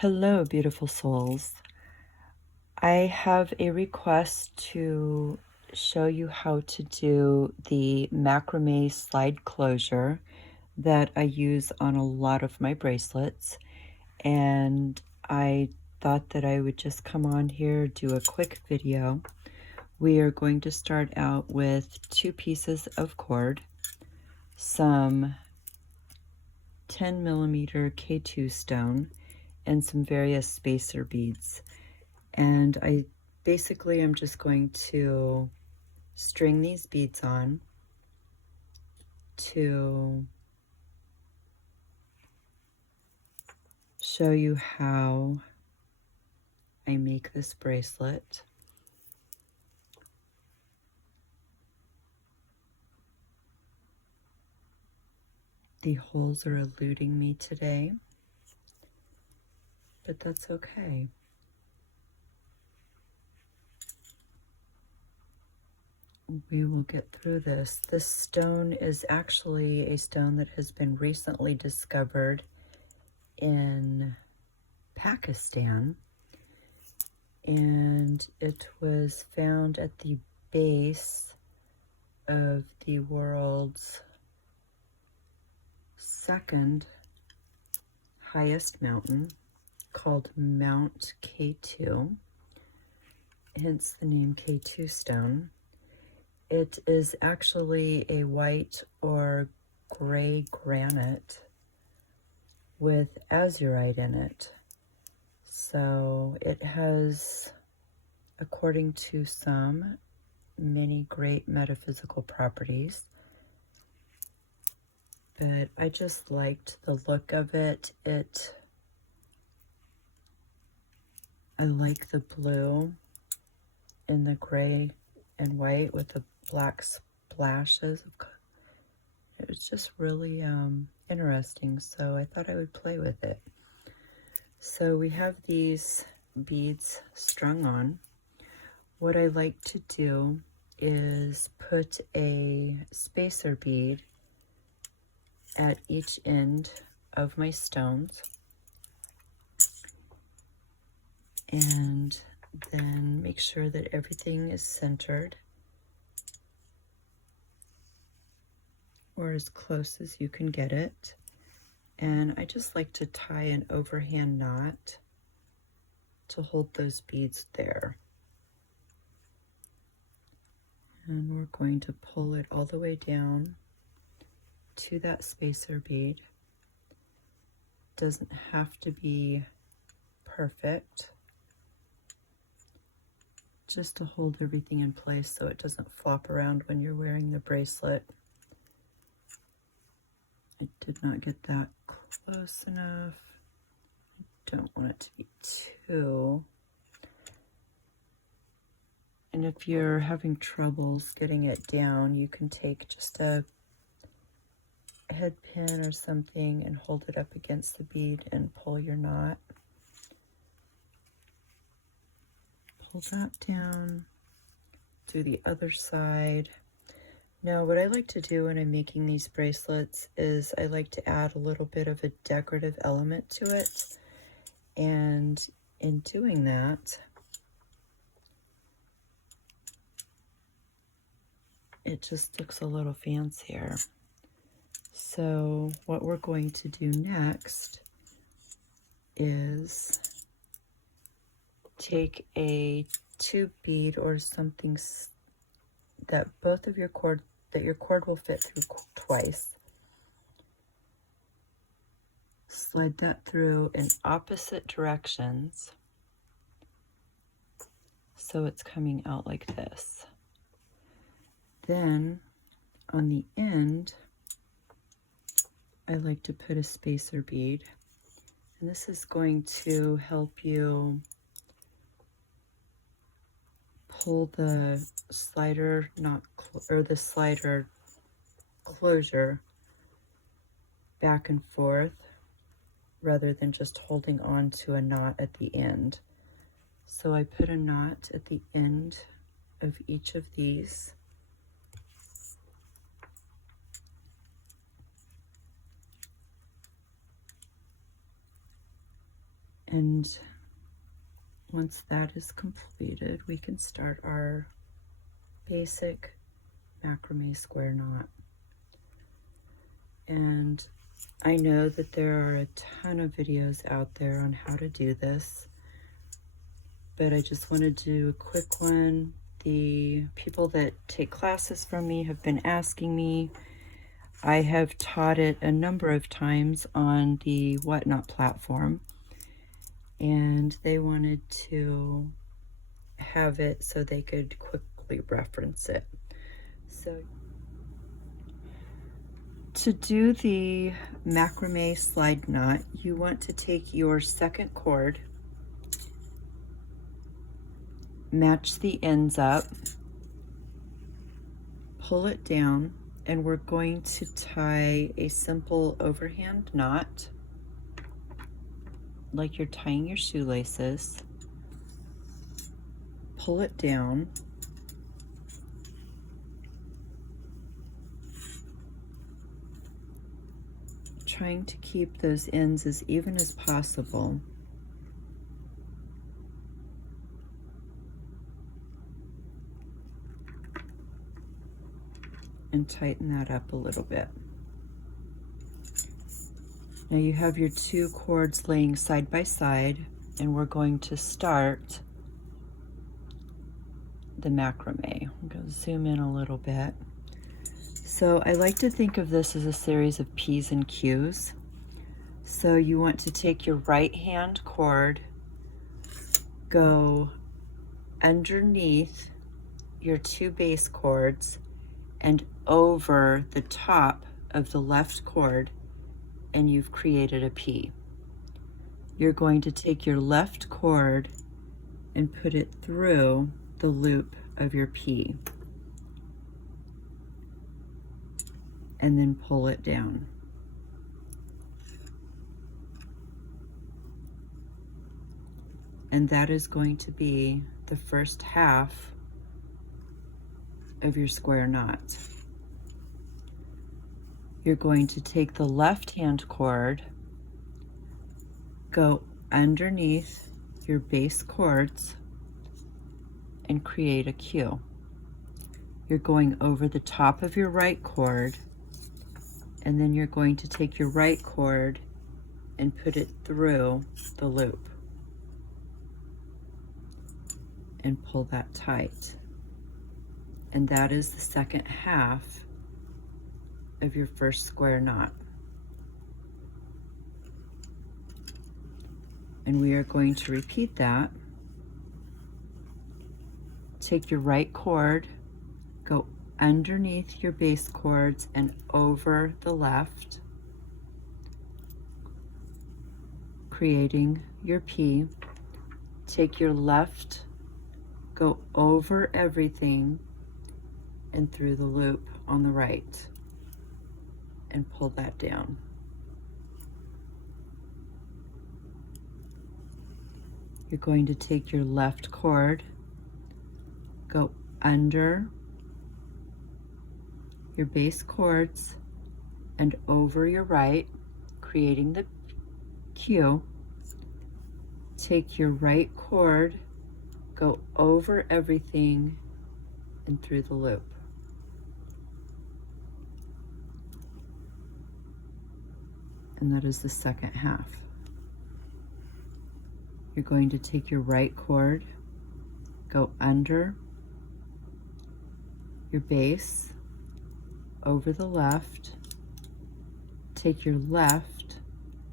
Hello, beautiful souls. I have a request to show you how to do the macrame slide closure that I use on a lot of my bracelets. And I thought that I would just come on here, do a quick video. We are going to start out with 2 pieces of cord, some 10mm K2 stone, and some various spacer beads. And I basically am just going to string these beads on to show you how I make this bracelet. The holes are eluding me today, but that's okay. We will get through this. This stone is actually a stone that has been recently discovered in Pakistan, and it was found at the base of the world's second highest mountain, called Mount K2, hence the name K2 stone. It is actually a white or gray granite with azurite in it. So it has, according to some, many great metaphysical properties. But I just liked the look of it. I like the blue and the gray and white with the black splashes of color. It was just really interesting, so I thought I would play with it. So we have these beads strung on. What I like to do is put a spacer bead at each end of my stones, and then make sure that everything is centered, or as close as you can get it. And I just like to tie an overhand knot to hold those beads there. And we're going to pull it all the way down to that spacer bead. Doesn't have to be perfect, just to hold everything in place so it doesn't flop around when you're wearing the bracelet. I did not get that close enough. I don't want it to be too. And if you're having troubles getting it down, you can take just a head pin or something and hold it up against the bead and pull your knot. Pull that down, do the other side. Now, what I like to do when I'm making these bracelets is I like to add a little bit of a decorative element to it. And in doing that, it just looks a little fancier. So what we're going to do next is take a tube bead or something that your cord will fit through twice. Slide that through in opposite directions, so it's coming out like this. Then on the end, I like to put a spacer bead, and this is going to help you pull the slider the slider closure back and forth, rather than just holding on to a knot at the end. So I put a knot at the end of each of these. And once that is completed, we can start our basic macrame square knot. And I know that there are a ton of videos out there on how to do this, but I just want to do a quick one. The people that take classes from me have been asking me. I have taught it a number of times on the Whatnot platform, and they wanted to have it so they could quickly reference it. So to do the macrame slide knot, you want to take your second cord, match the ends up, pull it down, and we're going to tie a simple overhand knot like you're tying your shoelaces. Pull it down, trying to keep those ends as even as possible. And tighten that up a little bit. Now you have your two cords laying side by side, and we're going to start the macrame. I'm going to zoom in a little bit. So I like to think of this as a series of P's and Q's. So you want to take your right hand cord, go underneath your two base cords and over the top of the left cord, and you've created a P. You're going to take your left cord and put it through the loop of your P, and then pull it down. And that is going to be the first half of your square knot. You're going to take the left hand cord, go underneath your base cords, and create a Q. You're going over the top of your right cord, and then you're going to take your right cord and put it through the loop and pull that tight. And that is the second half of your first square knot. And we are going to repeat that. Take your right cord, go underneath your base cords and over the left, creating your P. Take your left, go over everything and through the loop on the right, and pull that down. You're going to take your left cord, go under your base cords and over your right, creating the Q. Take your right cord, go over everything and through the loop. And that is the second half. You're going to take your right cord, go under your base, over the left, take your left,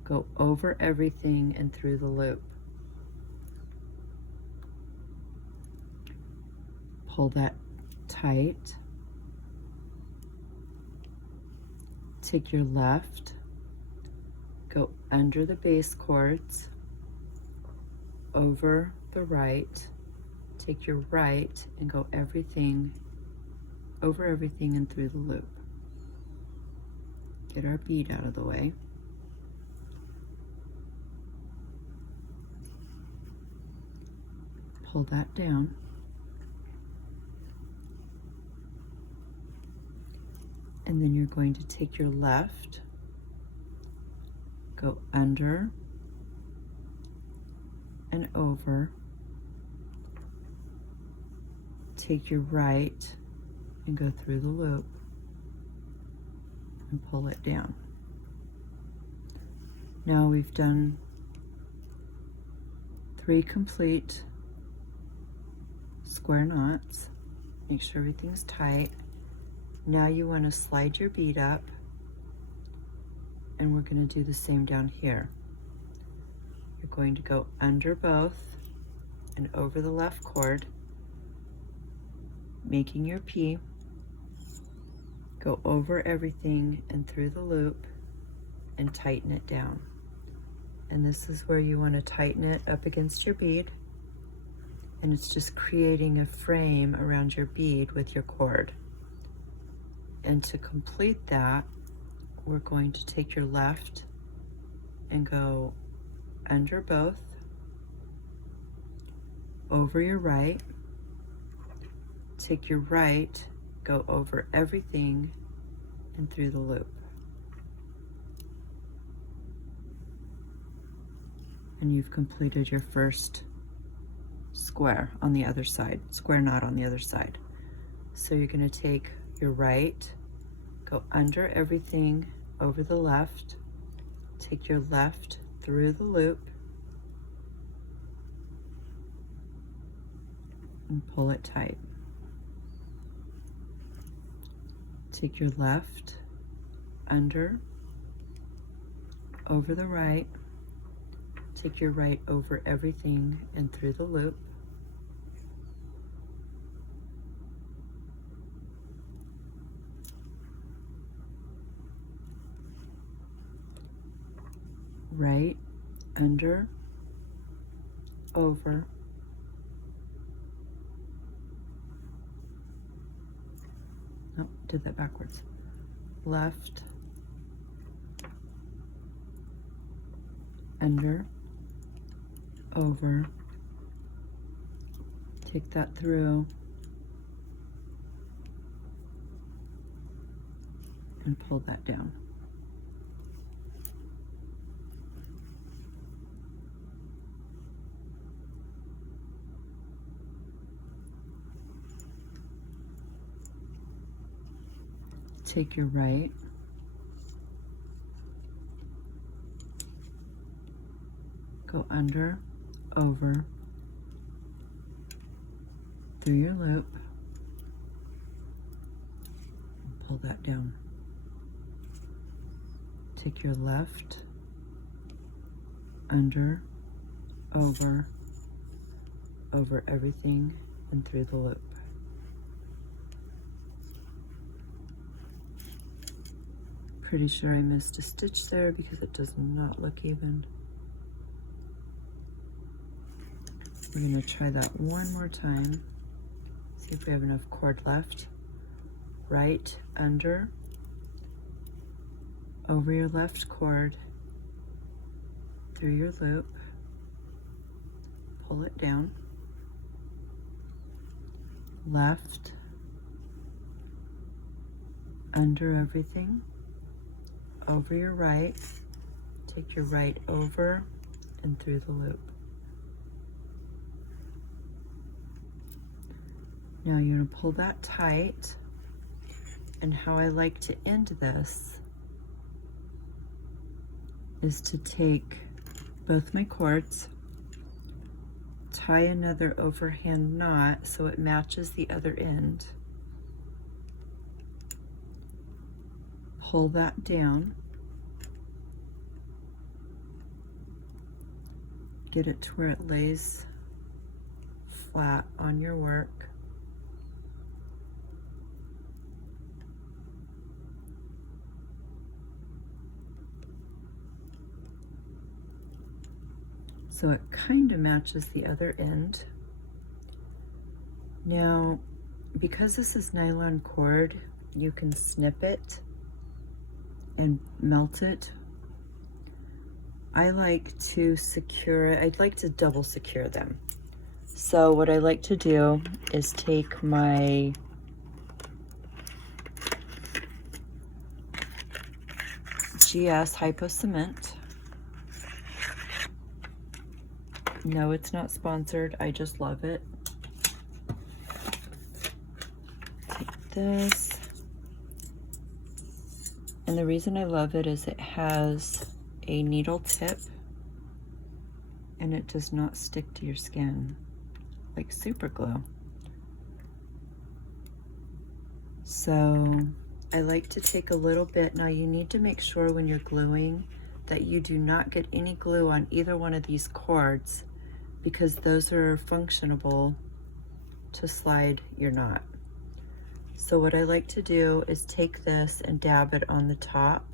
go over everything and through the loop. Pull that tight. Take your left, go under the base cords, over the right, take your right and go over everything and through the loop. Get our bead out of the way. Pull that down. And then you're going to take your left, go under and over. Take your right and go through the loop and pull it down. Now we've done 3 complete square knots. Make sure everything's tight. Now you want to slide your bead up, and we're going to do the same down here. You're going to go under both and over the left cord, making your P. Go over everything and through the loop and tighten it down. And this is where you want to tighten it up against your bead, and it's just creating a frame around your bead with your cord. And to complete that, we're going to take your left and go under both, over your right, take your right, go over everything and through the loop. And you've completed your first square on the other side, square knot on the other side. So you're going to take your right, go under everything, over the left, take your left through the loop, and pull it tight. Take your left, under, over the right, take your right over everything and through the loop. Right, under, over, nope, did that backwards. Left, under, over, take that through, and pull that down. Take your right, go under, over, through your loop, and pull that down. Take your left, under, over everything and through the loop. Pretty sure I missed a stitch there because it does not look even. We're going to try that one more time. See if we have enough cord left. Right, under, over your left cord, through your loop, pull it down. Left, under everything, over your right, take your right over and through the loop. Now you're going to pull that tight, and how I like to end this is to take both my cords, tie another overhand knot so it matches the other end, pull that down, get it to where it lays flat on your work. So it kind of matches the other end. Now, because this is nylon cord, you can snip it and melt it. I like to secure it. I'd like to double secure them. So what I like to do is take my GS Hypo Cement, No, it's not sponsored. I just love it. Take this. And the reason I love it is it has a needle tip and it does not stick to your skin like super glue. So I like to take a little bit. Now you need to make sure when you're gluing that you do not get any glue on either one of these cords, because those are functionable to slide your knot. So what I like to do is take this and dab it on the top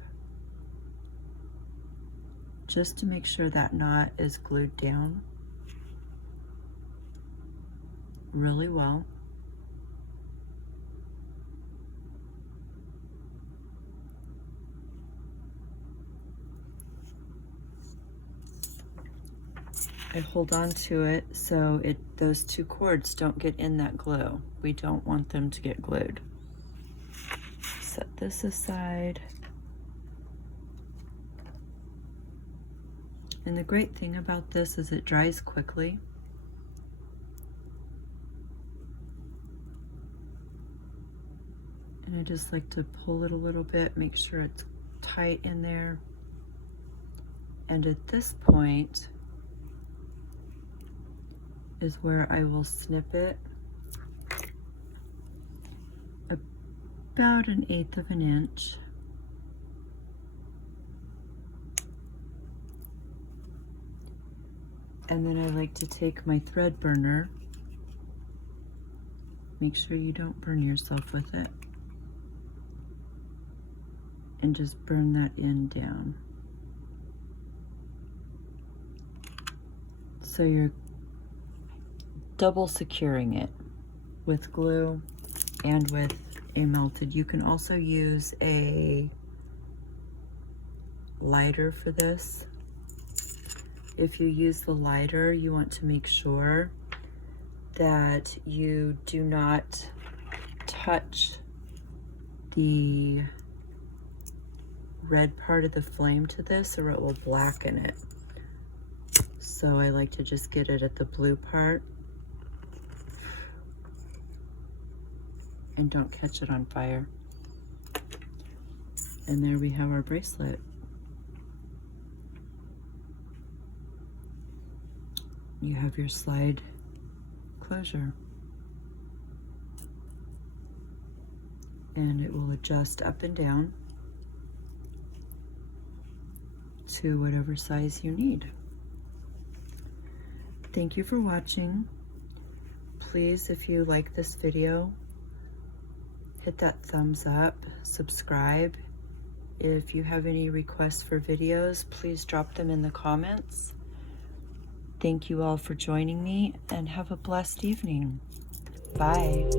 just to make sure that knot is glued down really well. I hold on to it so those two cords don't get in that glue. We don't want them to get glued. Set this aside. And the great thing about this is it dries quickly. And I just like to pull it a little bit, make sure it's tight in there. And at this point is where I will snip it about 1/8 of an inch. And then I like to take my thread burner. Make sure you don't burn yourself with it. And just burn that end down. So you're double securing it with glue and with a melted. You can also use a lighter for this. If you use the lighter, you want to make sure that you do not touch the red part of the flame to this, or it will blacken it. So I like to just get it at the blue part and don't catch it on fire. And there we have our bracelet. You have your slide closure. And it will adjust up and down to whatever size you need. Thank you for watching. Please, if you like this video, hit that thumbs up, subscribe. If you have any requests for videos, please drop them in the comments. Thank you all for joining me, and have a blessed evening. Bye.